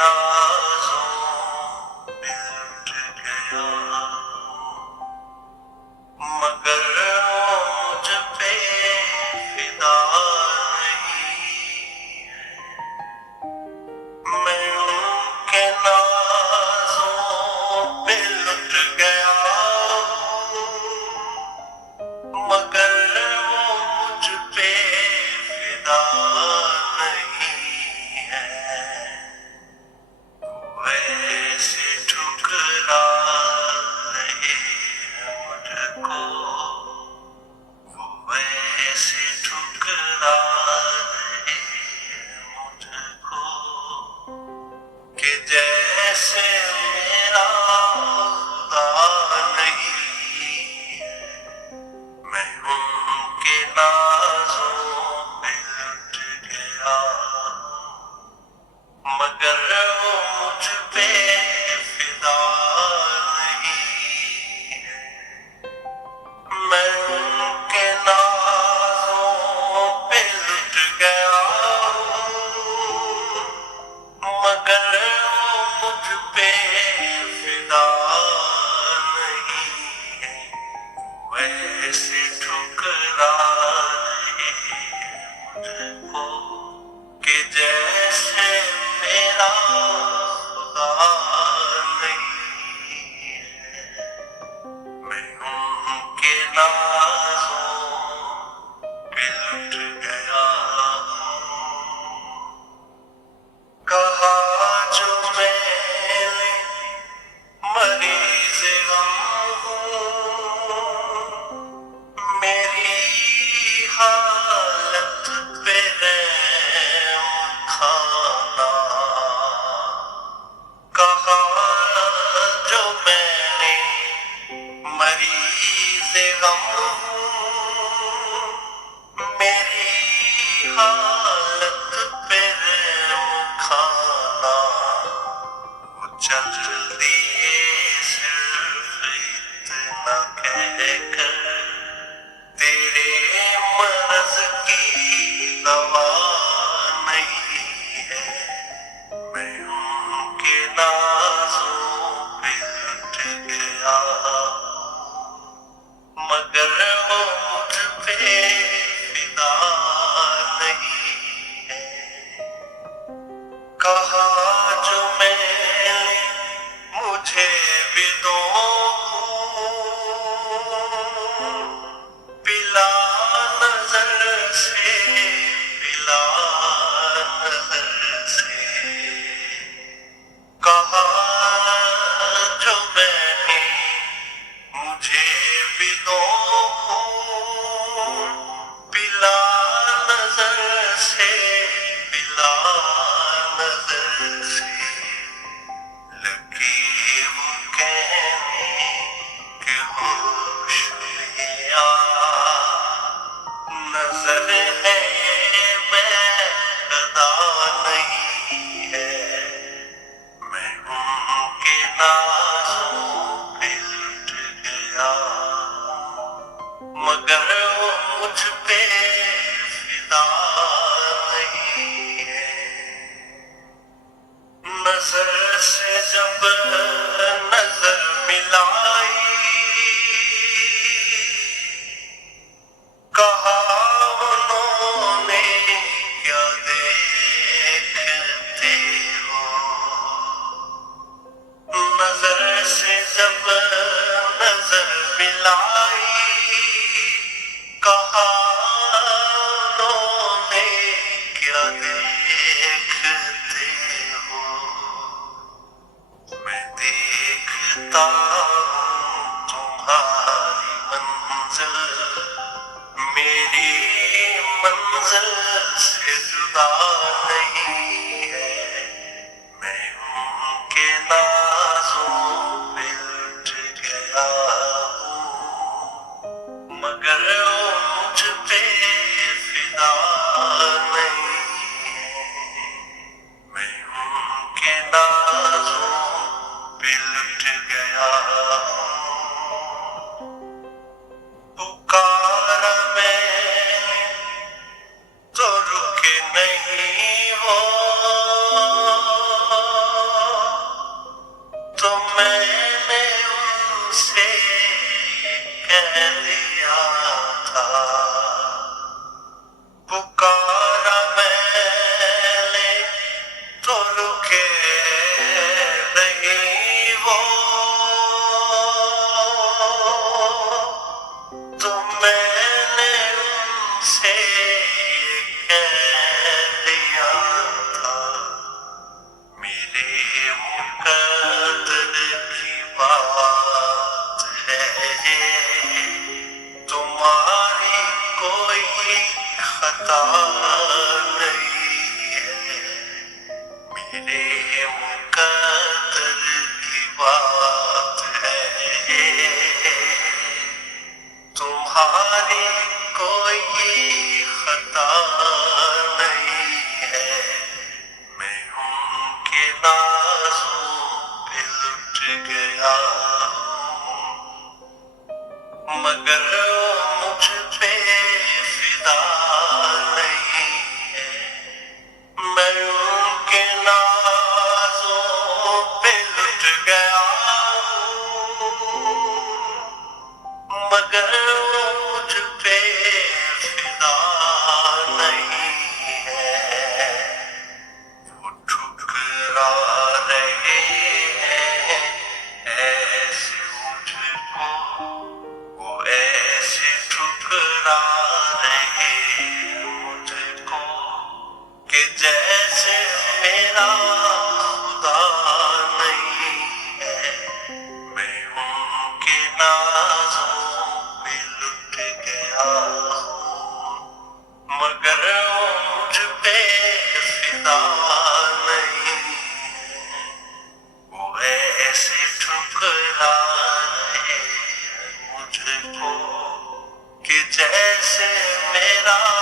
نازوں پہ لٹ گیا مگر مجھ پہ فدا نہیں میں ان کے نازوں پہ لٹ گیا مگر مجھ پہ فدا نہیں ہے ویسے ٹھکرا رہے ہیں مجھ کو وہ ویسے ٹھکرا رہے ہیں مجھ کو کہ جیسے میرا خدا نہیں ہے میں ان کے نازوں پہ لٹ گیا مگر وہ مجھ پہ فدا نہیں ہے میں ان کے نازوں پہ لٹ گیا مگر وہ مجھ پہ فدا نہیں ہے ویسے ٹھکرا رہے ہیں مجھ کو کہ جیسے میرا خدا نہیں ہے میں ان کے نازوں پہ لٹ گیا کہا جو میں نے مریض غم ہوں میری حالت پہ رحم کھانا کہا جو میں نے مریض غم ہوں میری حالت پہ رحم کھانا وہ چل دیے صرف اتنا کہہ کر تیرے مرض کی دوا نہیں ہے میں ان کے نازوں پہ لٹ گیا مگر وہ مجھ پہ فدا نہیں ہے کہا جو میں نے مجھے بھی دو پلا نظر سے پلا نظر سے کہا جو میں نے مجھے بھی دو پلا نظر سے پلا نظر سے لگے وہ کہنے کہ ہوش میں آ نظر ہے میں خدا نہیں ہے میں ان کے نازوں پہ لٹ گیا مگر وہ مجھ پہ فدا نہیں ہے نظر سے جب نظر ملائی کہا انہوں نے کیا دیکھتے ہو نظر سے جب نظر ملائی کہا انہوں نے کیا دیکھتے ہو میں دیکھتا ہوں تمہاری منزل میری منزل سے جدا نہیں ہے میں ان کے نازوں پہ لٹ گیا مگر وہ مجھ پہ فدا نہیں ہے میں ان کے نازوں پہ لٹ گیا پکارا میں تو رکے نہیں وہ دکھلا رہے ہیں مجھ کو کہ جیسے میرا